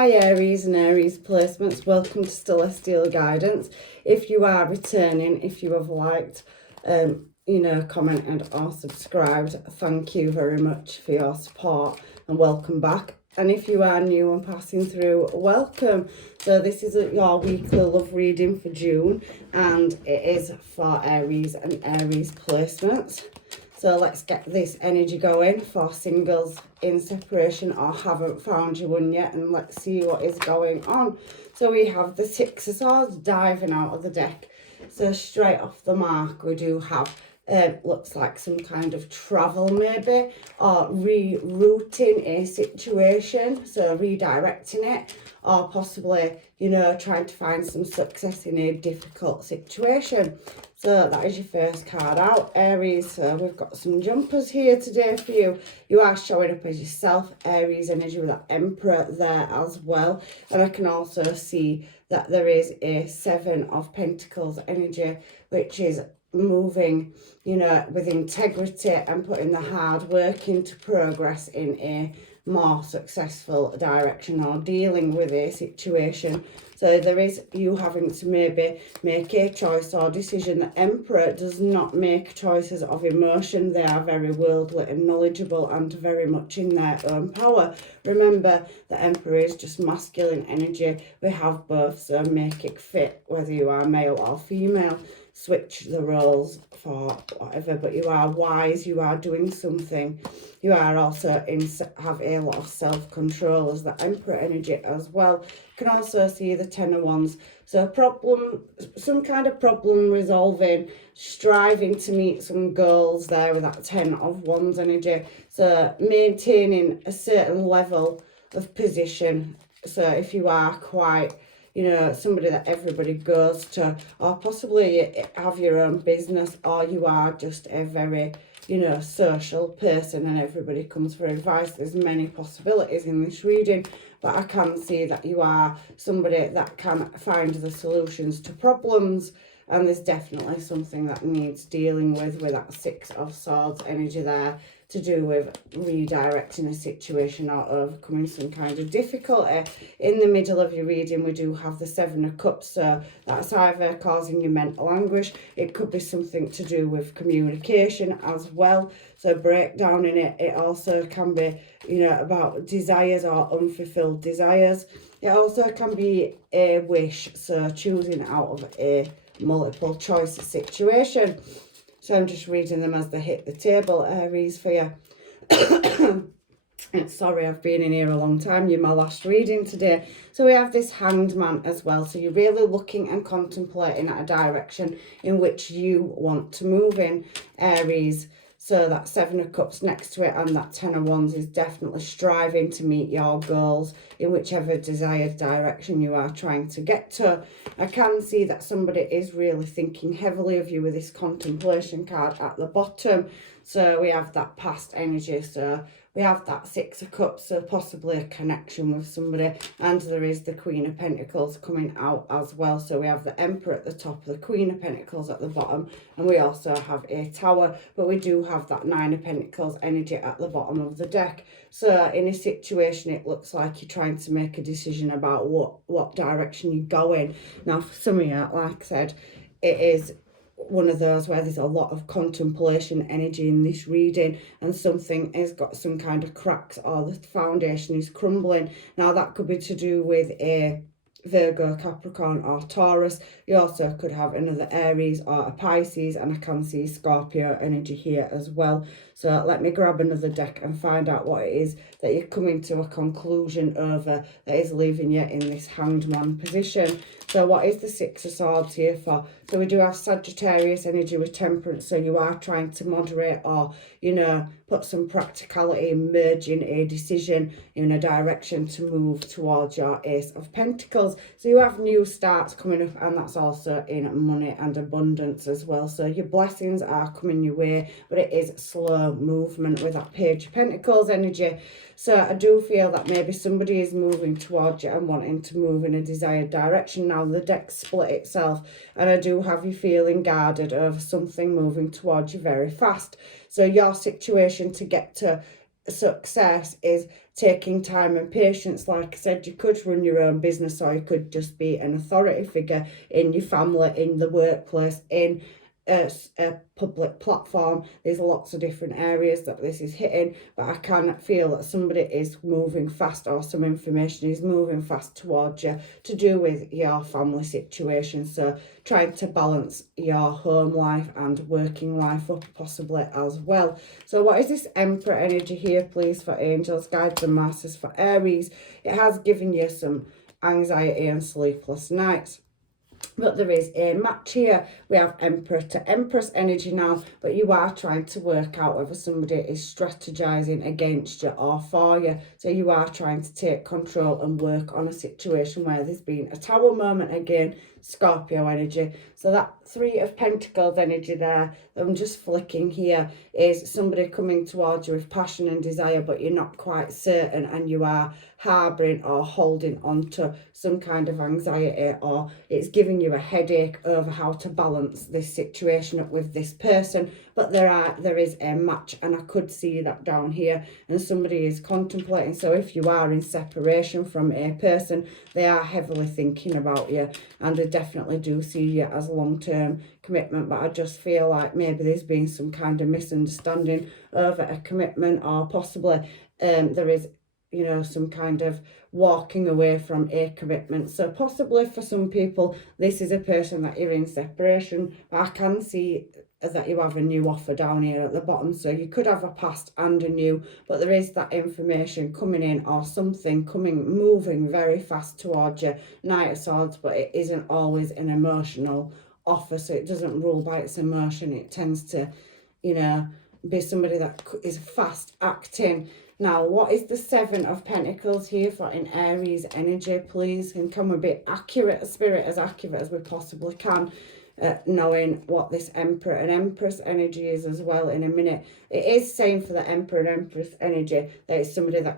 Hi Aries and Aries placements, welcome to Celestial Guidance. If you are returning, if you have liked, commented or subscribed, thank you very much for your support and welcome back. And if you are new and passing through, welcome. So this is your weekly love reading for June, and it is for Aries and Aries placements. So let's get this energy going for singles in separation or haven't found you one yet, and let's see what is going on. So we have the Six of Swords diving out of the deck. So straight off the mark, we do have looks like some kind of travel maybe, or rerouting a situation, so redirecting it, or possibly, trying to find some success in a difficult situation. So that is your first card out, Aries. So we've got some jumpers here today for you. You are showing up as yourself, Aries energy, with that Emperor there as well. And I can also see that there is a Seven of Pentacles energy, which is moving, with integrity and putting the hard work into progress in a more successful direction or dealing with a situation. So there is you having to maybe make a choice or decision. The Emperor does not make choices of emotion. They are very worldly and knowledgeable and very much in their own power. Remember, the Emperor is just masculine energy. We have both, so make it fit whether you are male or female. Switch the roles for whatever, but you are wise, you are doing something. You are also have a lot of self-control as the Emperor energy as well. You can also see the Ten of Wands. So some kind of problem resolving, striving to meet some goals there with that Ten of Wands energy. So maintaining a certain level of position. So if you are quite, somebody that everybody goes to, or possibly you have your own business, or you are just a very, social person and everybody comes for advice. There's many possibilities in this reading, but I can see that you are somebody that can find the solutions to problems, and there's definitely something that needs dealing with that Six of Swords energy there, to do with redirecting a situation or overcoming some kind of difficulty. In the middle of your reading, we do have the Seven of Cups, so that's either causing you mental anguish. It could be something to do with communication as well, so breakdown in it. It also can be, about desires or unfulfilled desires. It also can be a wish, so choosing out of a multiple choice situation. So I'm just reading them as they hit the table, Aries, for you. Sorry, I've been in here a long time. You're my last reading today. So we have this Hanged Man as well. So you're really looking and contemplating at a direction in which you want to move in, Aries. So that Seven of Cups next to it and that Ten of Wands is definitely striving to meet your goals in whichever desired direction you are trying to get to. I can see that somebody is really thinking heavily of you with this contemplation card at the bottom. So we have that past energy. So we have that Six of Cups, so possibly a connection with somebody. And there is the Queen of Pentacles coming out as well. So we have the Emperor at the top, the Queen of Pentacles at the bottom. And we also have a Tower. But we do have that Nine of Pentacles energy at the bottom of the deck. So in a situation, it looks like you're trying to make a decision about what direction you go in. Now, for some of you, like I said, it is one of those where there's a lot of contemplation energy in this reading, and something has got some kind of cracks or the foundation is crumbling. Now that could be to do with a Virgo, Capricorn or Taurus. You also could have another Aries or a Pisces, and I can see Scorpio energy here as well. So let me grab another deck and find out what it is that you're coming to a conclusion over that is leaving you in this Hanged Man position. So what is the Six of Swords here for? So we do have Sagittarius energy with Temperance. So you are trying to moderate or, put some practicality in merging a decision in a direction to move towards your Ace of Pentacles. So you have new starts coming up, and that's also in money and abundance as well. So your blessings are coming your way, but it is slow movement with that Page of Pentacles energy. So I do feel that maybe somebody is moving towards you and wanting to move in a desired direction. Now the deck split itself, and I do have you feeling guarded over something moving towards you very fast. So your situation to get to success is taking time and patience. Like I said, you could run your own business, or you could just be an authority figure in your family, in the workplace, in a public platform. There's lots of different areas that this is hitting, but I can feel that somebody is moving fast, or some information is moving fast towards you to do with your family situation. So trying to balance your home life and working life up possibly as well. So what is this Emperor energy here, please, for angels, guides and masters for Aries? It has given you some anxiety and sleepless nights. But there is a match here. We have Emperor to Empress energy now, but you are trying to work out whether somebody is strategizing against you or for you. So you are trying to take control and work on a situation where there's been a Tower moment again, Scorpio energy. So that Three of Pentacles energy there, I'm just flicking here, is somebody coming towards you with passion and desire, but you're not quite certain, and you are harbouring or holding on to some kind of anxiety, or it's giving you a headache over how to balance this situation up with this person. But there is a match, and I could see that down here, and somebody is contemplating. So if you are in separation from a person, they are heavily thinking about you, and they definitely do see you as long-term commitment. But I just feel like maybe there's been some kind of misunderstanding over a commitment, or possibly there is, you know, some kind of walking away from a commitment. So possibly for some people, this is a person that you're in separation. But I can see that you have a new offer down here at the bottom. So you could have a past and a new, but there is that information coming in, or something moving very fast towards you. Knight of Swords, but it isn't always an emotional offer. So it doesn't rule by its emotion. It tends to, you know, be somebody that is fast acting. Now, what is the Seven of Pentacles here for in Aries energy, please? And can we be accurate, Spirit, as accurate as we possibly can, knowing what this Emperor and Empress energy is as well in a minute. It is saying for the Emperor and Empress energy that it's somebody that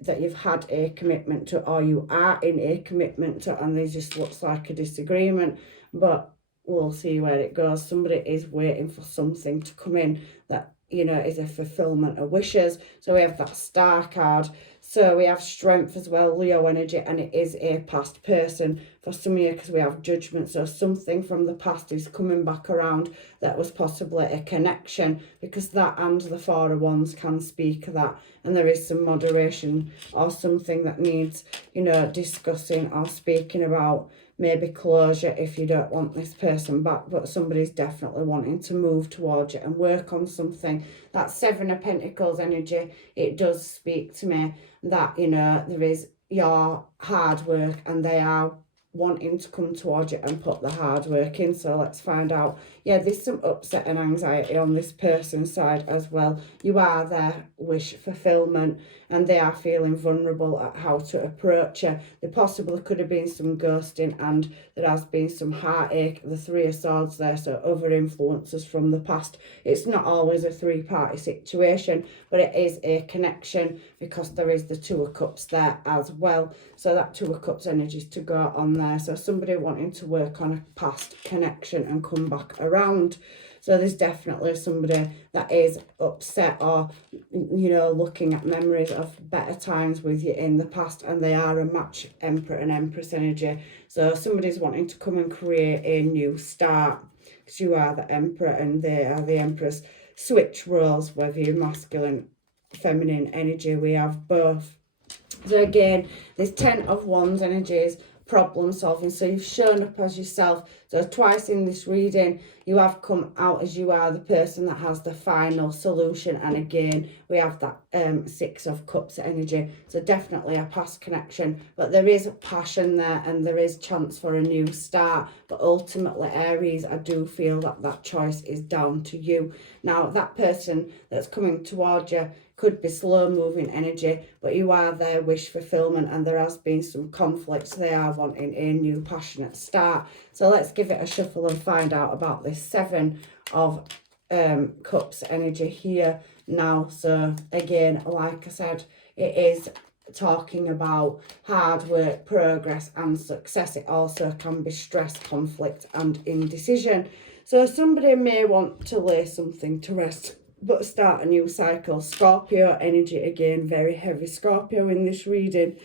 that you've had a commitment to, or you are in a commitment to, and there just looks like a disagreement. But we'll see where it goes. Somebody is waiting for something to come in that, you know, is a fulfillment of wishes. So we have that Star card. So we have Strength as well, Leo energy, and it is a past person for some of you, because we have Judgment. So something from the past is coming back around that was possibly a connection, because that and the Four of Wands can speak of that. And there is some moderation, or something that needs, you know, discussing or speaking about. Maybe closure if you don't want this person back, but somebody's definitely wanting to move towards you and work on something. That Seven of Pentacles energy, it does speak to me that, you know, there is your hard work, and they are wanting to come towards you and put the hard work in. So let's find out. Yeah, there's some upset and anxiety on this person's side as well. You are their wish fulfillment, and they are feeling vulnerable at how to approach you. There possibly could have been some ghosting, and there has been some heartache. The Three of Swords there, so other influences from the past. It's not always a three-party situation, but it is a connection, because there is the Two of Cups there as well. So that Two of Cups energy is to go on there. So somebody wanting to work on a past connection and come back around. So there's definitely somebody that is upset, or, you know, looking at memories of better times with you in the past, and they are a match, Emperor and Empress energy. So somebody's wanting to come and create a new start, because you are the Emperor and they are the Empress. Switch roles, whether you're masculine, feminine energy, we have both. So again, there's 10 of Wands energies, problem solving. So you've shown up as yourself. So twice in this reading, you have come out as you are the person that has the final solution. And again, we have that Six of Cups energy. So definitely a past connection, but there is passion there, and there is chance for a new start. But ultimately, Aries, I do feel that that choice is down to you. Now, that person that's coming towards you could be slow moving energy, but you are their wish fulfillment, and there has been some conflicts. They are wanting a new passionate start. So let's give it a shuffle and find out about this Seven of Cups energy here now. So again, like I said, it is talking about hard work, progress and success. It also can be stress, conflict and indecision. So somebody may want to lay something to rest but start a new cycle. Scorpio energy again, very heavy Scorpio in this reading.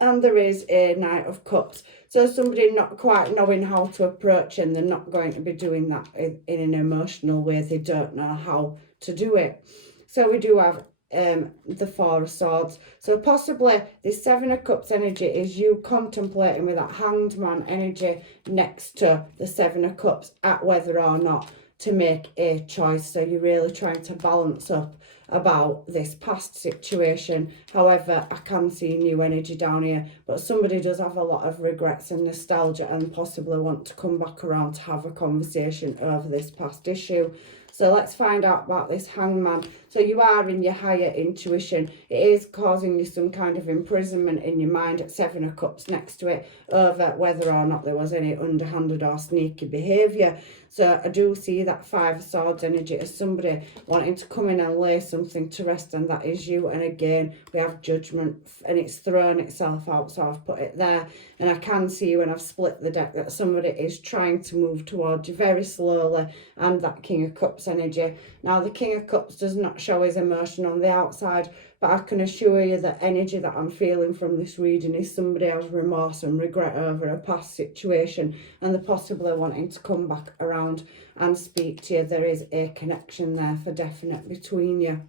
And there is a Knight of Cups. So somebody not quite knowing how to approach, and they're not going to be doing that in an emotional way. They don't know how to do it. So we do have the Four of Swords. So possibly this Seven of Cups energy is you contemplating with that Hanged Man energy next to the Seven of Cups at whether or not to make a choice. So you're really trying to balance up about this past situation. However, I can see new energy down here, but somebody does have a lot of regrets and nostalgia and possibly want to come back around to have a conversation over this past issue. So let's find out about this Hangman. So you are in your higher intuition. It is causing you some kind of imprisonment in your mind at Seven of Cups next to it over whether or not there was any underhanded or sneaky behaviour. So I do see that Five of Swords energy as somebody wanting to come in and lay something to rest, and that is you. And again, we have Judgment, and it's thrown itself out, so I've put it there. And I can see when I've split the deck that somebody is trying to move towards you very slowly, and that King of Cups energy. Now, the King of Cups does not show his emotion on the outside, but I can assure you that energy that I'm feeling from this reading is somebody has remorse and regret over a past situation, and they're possibly wanting to come back around and speak to you. There is a connection there for definite between you,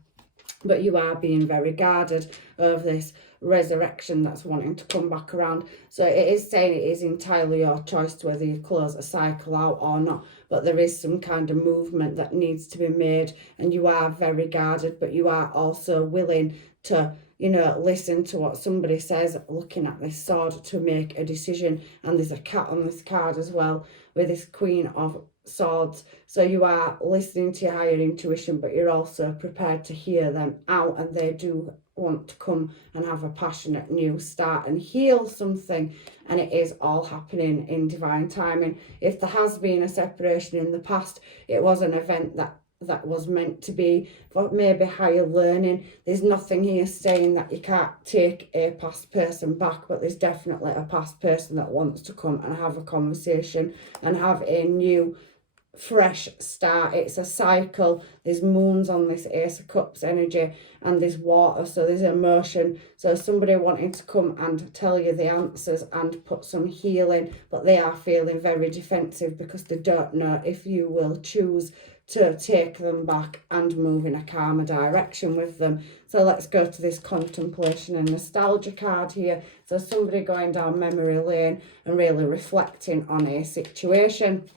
but you are being very guarded over this resurrection that's wanting to come back around. So it is saying it is entirely your choice to whether you close a cycle out or not, but there is some kind of movement that needs to be made, and you are very guarded, but you are also willing to, you know, listen to what somebody says, looking at this sword to make a decision. And there's a cat on this card as well with this Queen of Swords. So you are listening to your higher intuition, but you're also prepared to hear them out, and they do want to come and have a passionate new start and heal something, and it is all happening in divine timing. If there has been a separation in the past, it was an event that was meant to be for maybe higher learning. There's nothing here saying that you can't take a past person back, but there's definitely a past person that wants to come and have a conversation and have a new fresh start. It's a cycle. There's moons on this Ace of Cups energy, and there's water, so there's emotion. So somebody wanting to come and tell you the answers and put some healing, but they are feeling very defensive because they don't know if you will choose to take them back and move in a calmer direction with them. So let's go to this contemplation and nostalgia card here. So somebody going down memory lane and really reflecting on a situation.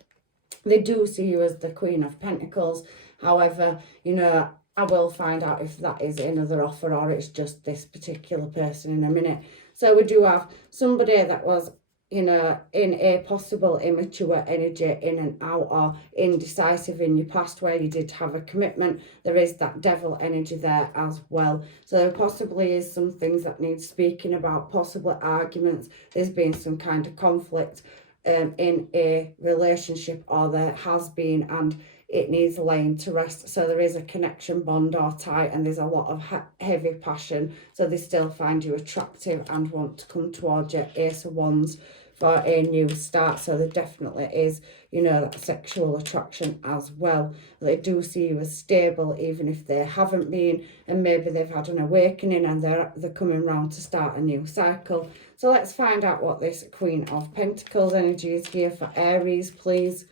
They do see you as the Queen of Pentacles. However, you know, I will find out if that is another offer or it's just this particular person in a minute. So we do have somebody that was, you know, in a possible immature energy, in and out, or indecisive in your past where you did have a commitment. There is that Devil energy there as well. So there possibly is some things that need speaking about, possible arguments. There's been some kind of conflict in a relationship, or there has been, and it needs laying to rest. So there is a connection, bond or tie, and there's a lot of heavy passion. So they still find you attractive and want to come towards you. Ace of Wands for a new start. So there definitely is, you know, that sexual attraction as well. They do see you as stable, even if they haven't been, and maybe they've had an awakening and they're coming round to start a new cycle. So let's find out what this Queen of Pentacles energy is here for Aries, please.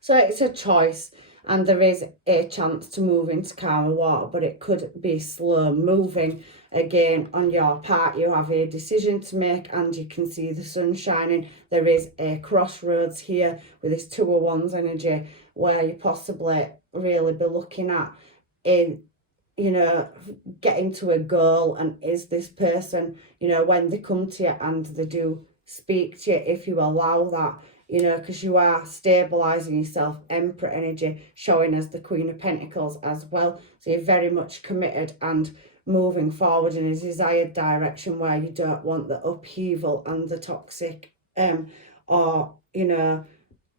So it's a choice, and there is a chance to move into calmer water, but it could be slow moving. Again, on your part, you have a decision to make, and you can see the sun shining. There is a crossroads here with this Two of Wands energy, where you possibly really be looking at in, you know, getting to a goal. And is this person, you know, when they come to you and they do speak to you, if you allow that, you know, because you are stabilising yourself. Emperor energy showing as the Queen of Pentacles as well. So you're very much committed and moving forward in a desired direction where you don't want the upheaval and the toxic or, you know,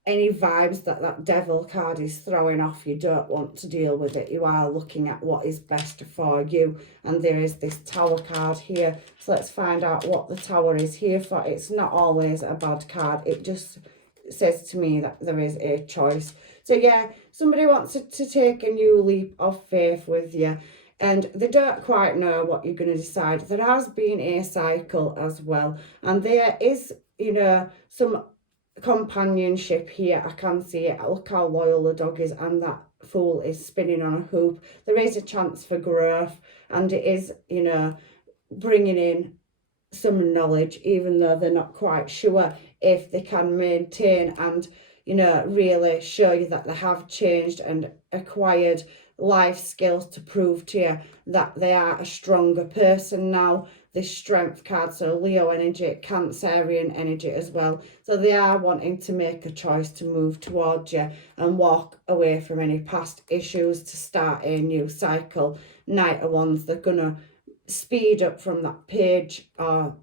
any vibes that Devil card is throwing off. You don't want to deal with it. You are looking at what is best for you. And there is this Tower card here. So let's find out what the Tower is here for. It's not always a bad card. It just says to me that there is a choice. So yeah, somebody wants to take a new leap of faith with you, and they don't quite know what you're going to decide. There has been a cycle as well, and there is, you know, some companionship here. I can see it. Look how loyal the dog is, and that fool is spinning on a hoop. There is a chance for growth, and it is, you know, bringing in some knowledge, even though they're not quite sure if they can maintain and, you know, really show you that they have changed and acquired life skills to prove to you that they are a stronger person now. This strength card, so Leo energy, Cancerian energy as well. So they are wanting to make a choice to move towards you and walk away from any past issues to start a new cycle. Knight of Wands, they're gonna speed up from that Page or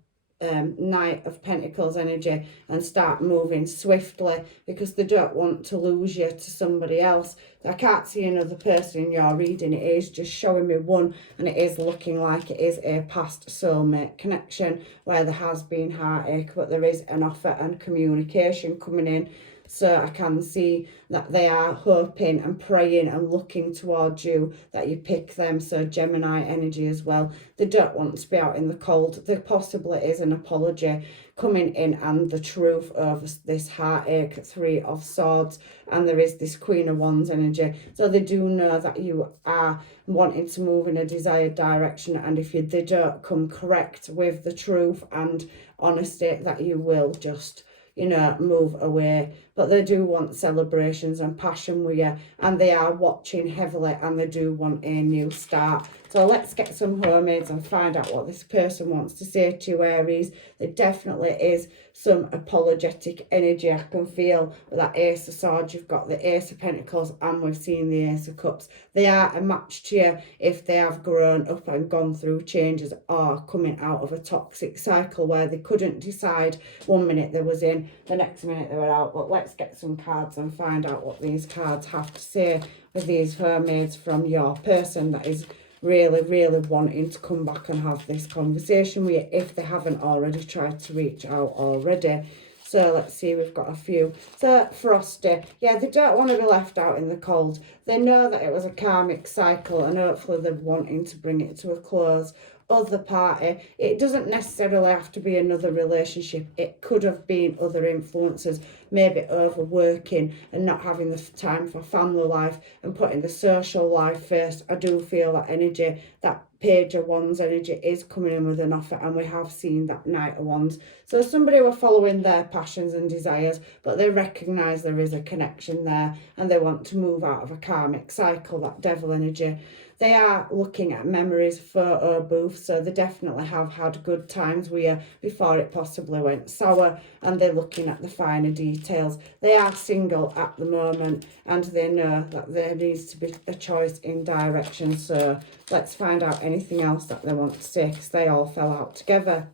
Knight of Pentacles energy and start moving swiftly, because they don't want to lose you to somebody else. I can't see another person in your reading. It is just showing me one, and it is looking like it is a past soulmate connection where there has been heartache, but there is an offer and communication coming in. So I can see that they are hoping and praying and looking towards you that you pick them. So Gemini energy as well. They don't want to be out in the cold. There possibly is an apology coming in, and the truth of this heartache. Three of Swords, and there is this Queen of Wands energy. So they do know that you are wanting to move in a desired direction, and if they don't come correct with the truth and honesty, that you will just, you know, move away. But they do want celebrations and passion with you, and they are watching heavily, and they do want a new start. So let's get some homemades and find out what this person wants to say to you, Aries. There definitely is some apologetic energy I can feel with that Ace of Swords. You've got the Ace of Pentacles, and we've seen the Ace of Cups. They are a match to you if they have grown up and gone through changes, or coming out of a toxic cycle where they couldn't decide. 1 minute they was in, the next minute they were out. But let's get some cards and find out what these cards have to say with these homemades from your person that is really wanting to come back and have this conversation with you, if they haven't already tried to reach out already. So let's see, we've got a few. So Frosty, yeah, they don't want to be left out in the cold. They know that it was a karmic cycle, and hopefully they're wanting to bring it to a close. Other party, it doesn't necessarily have to be another relationship. It could have been other influences, maybe overworking and not having the time for family life and putting the social life first. I do feel that energy, that Page of Wands energy is coming in with an offer, and we have seen that Knight of Wands. So somebody were following their passions and desires, but they recognise there is a connection there, and they want to move out of a karmic cycle, that Devil energy. They are looking at memories, photo booths, so they definitely have had good times with you before it possibly went sour, and they're looking at the finer details. They are single at the moment, and they know that there needs to be a choice in direction. So let's find out anything else that they want to say, because they all fell out together.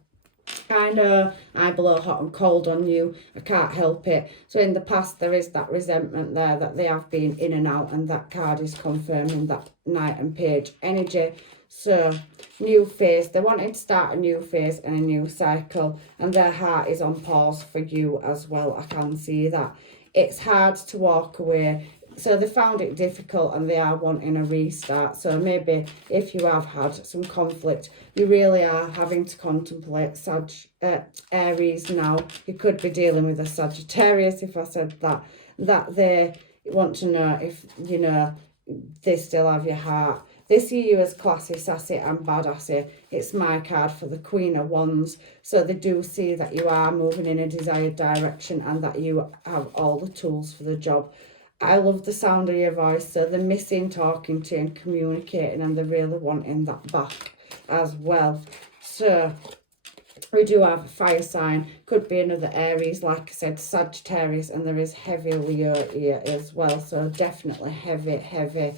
I know I blow hot and cold on you. I can't help it. So in the past, there is that resentment there, that they have been in and out, and that card is confirming that Knight and Page energy. So new phase. They wanted to start a new phase and a new cycle, and their heart is on pause for you as well. I can see that. It's hard to walk away. So they found it difficult, and they are wanting a restart. So maybe if you have had some conflict, you really are having to contemplate Aries now. You could be dealing with a Sagittarius, if I said that. That they want to know if, you know, they still have your heart. They see you as classy, sassy and badassy. It's my card for the Queen of Wands. So they do see that you are moving in a desired direction, and that you have all the tools for the job. I love the sound of your voice. So they're missing talking to you and communicating, and they're really wanting that back as well. So we do have a fire sign. Could be another Aries, like I said, Sagittarius, and there is heavy Leo here as well. So definitely heavy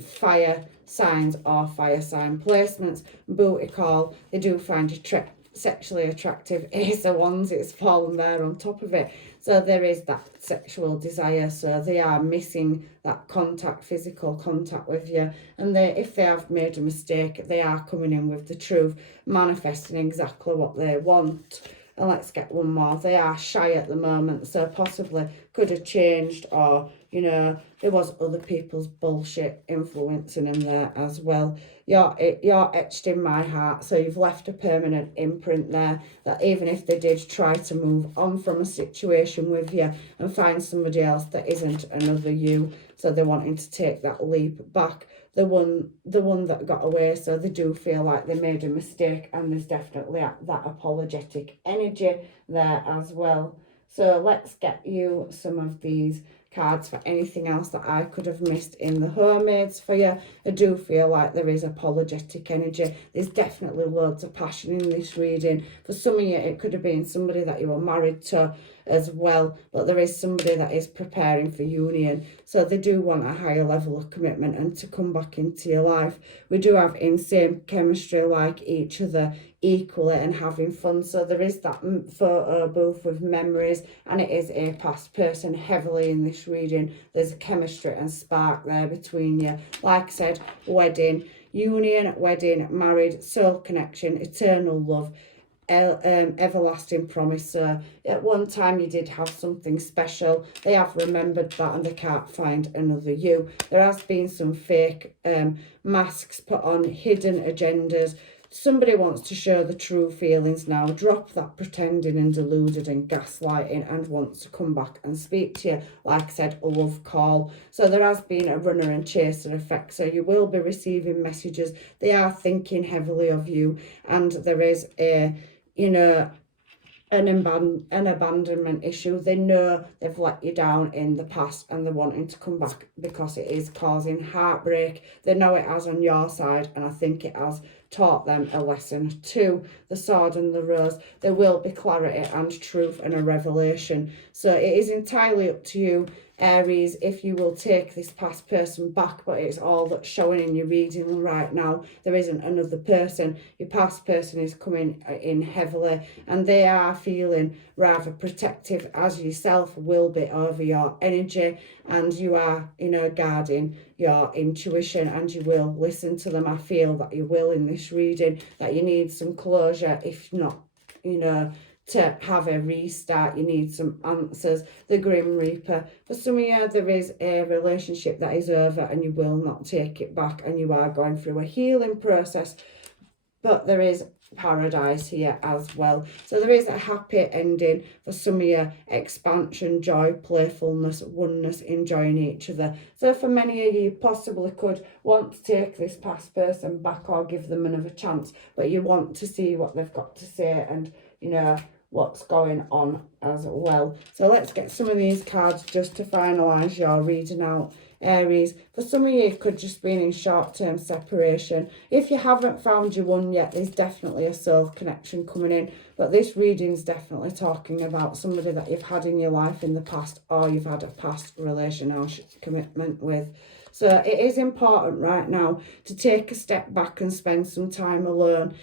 fire signs or fire sign placements. Booty call. They do find you sexually attractive. Ace of Wands, it's fallen there on top of it. So there is that sexual desire. So they are missing that contact, physical contact with you. And if they have made a mistake, they are coming in with the truth, manifesting exactly what they want. And let's get one more. They are shy at the moment, so possibly could have changed, or, you know, there was other people's bullshit influencing them there as well. You're etched in my heart, so you've left a permanent imprint there, that even if they did try to move on from a situation with you and find somebody else that isn't another you, so they're wanting to take that leap back, the one that got away, so they do feel like they made a mistake, and there's definitely that apologetic energy there as well. So let's get you some of these cards for anything else that I could have missed in the homemades for you. I do feel like there is apologetic energy. There's definitely loads of passion in this reading. For some of you, it could have been somebody that you were married to as well, but there is somebody that is preparing for union, so they do want a higher level of commitment and to come back into your life. We do have insane chemistry, like each other equally and having fun, so there is that photo booth with memories, and it is a past person heavily in this reading. There's a chemistry and spark there between you. Like I said, wedding, union, wedding, married, soul connection, eternal love, everlasting promise. So at one time you did have something special. They have remembered that and they can't find another you. There has been some fake masks put on, hidden agendas. Somebody wants to show the true feelings now, drop that pretending and deluded and gaslighting, and wants to come back and speak to you. Like I said, a love call. So there has been a runner and chaser effect, so you will be receiving messages. They are thinking heavily of you, and there is a, you know, an abandonment issue. They know they've let you down in the past and they're wanting to come back because it is causing heartbreak. They know it has on your side, and I think it has taught them a lesson too. The sword and the rose, there will be clarity and truth and a revelation. So it is entirely up to you, Aries, if you will take this past person back, but it's all that's showing in your reading right now. There isn't another person. Your past person is coming in heavily, and they are feeling rather protective, as yourself will be, over your energy, and you are, you know, guarding your intuition, and you will listen to them. I feel that you will in this reading, that you need some closure, if not, you know, to have a restart. You need some answers. The Grim Reaper, for some of you, there is a relationship that is over and you will not take it back, and you are going through a healing process, but there is paradise here as well. So there is a happy ending for some of you. Expansion, joy, playfulness, oneness, enjoying each other. So for many of you, possibly could want to take this past person back or give them another chance, but you want to see what they've got to say and, you know, what's going on as well. So let's get some of these cards just to finalise your reading out, Aries. For some of you, it could just be in short-term separation. If you haven't found your one yet, there's definitely a soul connection coming in, but this reading's definitely talking about somebody that you've had in your life in the past, or you've had a past relation or commitment with. So it is important right now to take a step back and spend some time alone,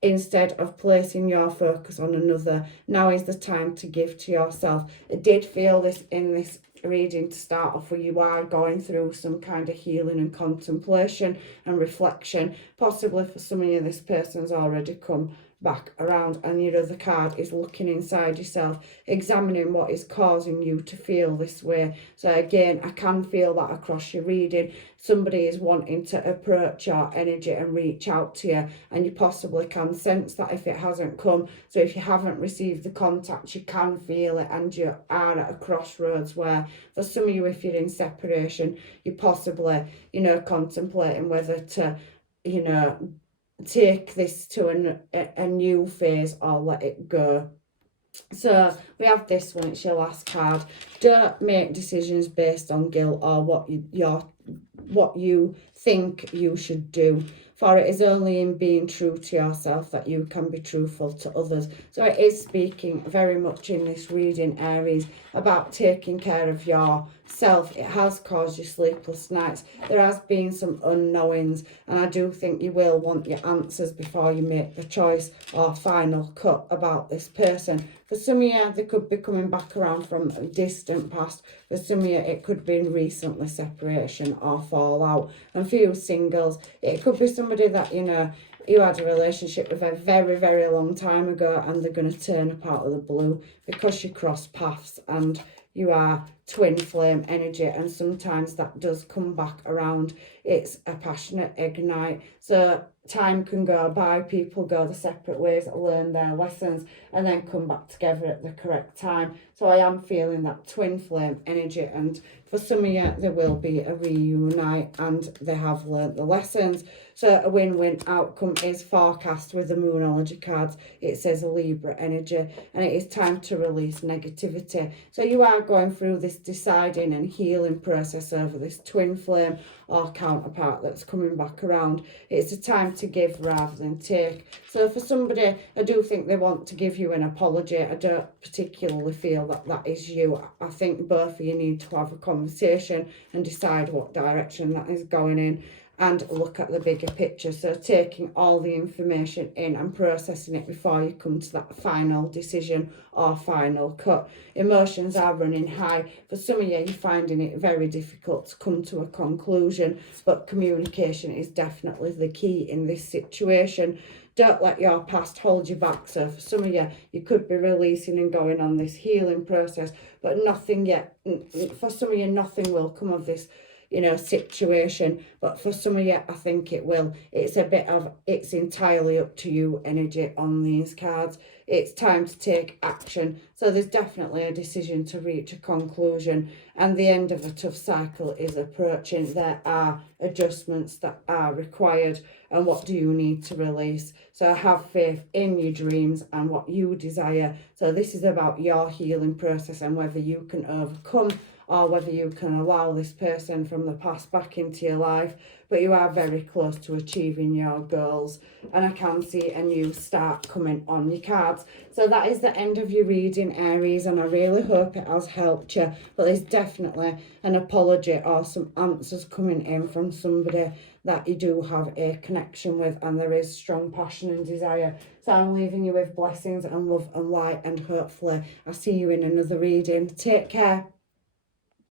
instead of placing your focus on another. Now is the time to give to yourself. I did feel this in this reading to start off, where you are going through some kind of healing and contemplation and reflection. Possibly for some of you, this person's already come back around, and your other card is looking inside yourself, examining what is causing you to feel this way. So again, I can feel that across your reading. Somebody is wanting to approach your energy and reach out to you, and you possibly can sense that if it hasn't come. So if you haven't received the contact, you can feel it, and you are at a crossroads where, for some of you, if you're in separation, you're possibly, you know, contemplating whether to, you know, take this to a new phase or let it go. So we have this one, it's your last card. Don't make decisions based on guilt or what you think you should do, for it is only in being true to yourself that you can be truthful to others. So it is speaking very much in this reading, Aries, about taking care of yourself. It has caused you sleepless nights. There has been some unknowings, and I do think you will want your answers before you make the choice or final cut about this person. For some of you, they could be coming back around from a distant past. For some of you, it could be in recently separation or fallout. And for you singles, it could be somebody that, you know, you had a relationship with a very, very long time ago, and they're going to turn up out of the blue because you cross paths and you are twin flame energy, and sometimes that does come back around. It's a passionate ignite. So time can go by, people go their separate ways, learn their lessons, and then come back together at the correct time. So I am feeling that twin flame energy, and for some of you there will be a reunite and they have learnt the lessons. So a win-win outcome is forecast with the Moonology cards. It says a Libra energy, and it is time to release negativity. So you are going through this deciding and healing process over this twin flame or counterpart that's coming back around. It's a time to give rather than take. So for somebody, I do think they want to give you an apology. I don't particularly feel that that is you. I think both of you need to have a conversation and decide what direction that is going in, and look at the bigger picture. So taking all the information in and processing it before you come to that final decision or final cut. Emotions are running high. For some of you, you're finding it very difficult to come to a conclusion, but communication is definitely the key in this situation. Don't let your past hold you back. So for some of you, you could be releasing and going on this healing process, but nothing yet. For some of you, nothing will come of this, you know, situation, but for some of you I think it will. It's a bit of it's entirely up to you energy on these cards. It's time to take action. So there's definitely a decision to reach a conclusion, and the end of a tough cycle is approaching. There are adjustments that are required, and what do you need to release? So have faith in your dreams and what you desire. So this is about your healing process and whether you can overcome or whether you can allow this person from the past back into your life. But you are very close to achieving your goals, and I can see a new start coming on your cards. So that is the end of your reading, Aries, and I really hope it has helped you. But there's definitely an apology or some answers coming in from somebody that you do have a connection with, and there is strong passion and desire. So I'm leaving you with blessings and love and light, and hopefully I'll see you in another reading. Take care.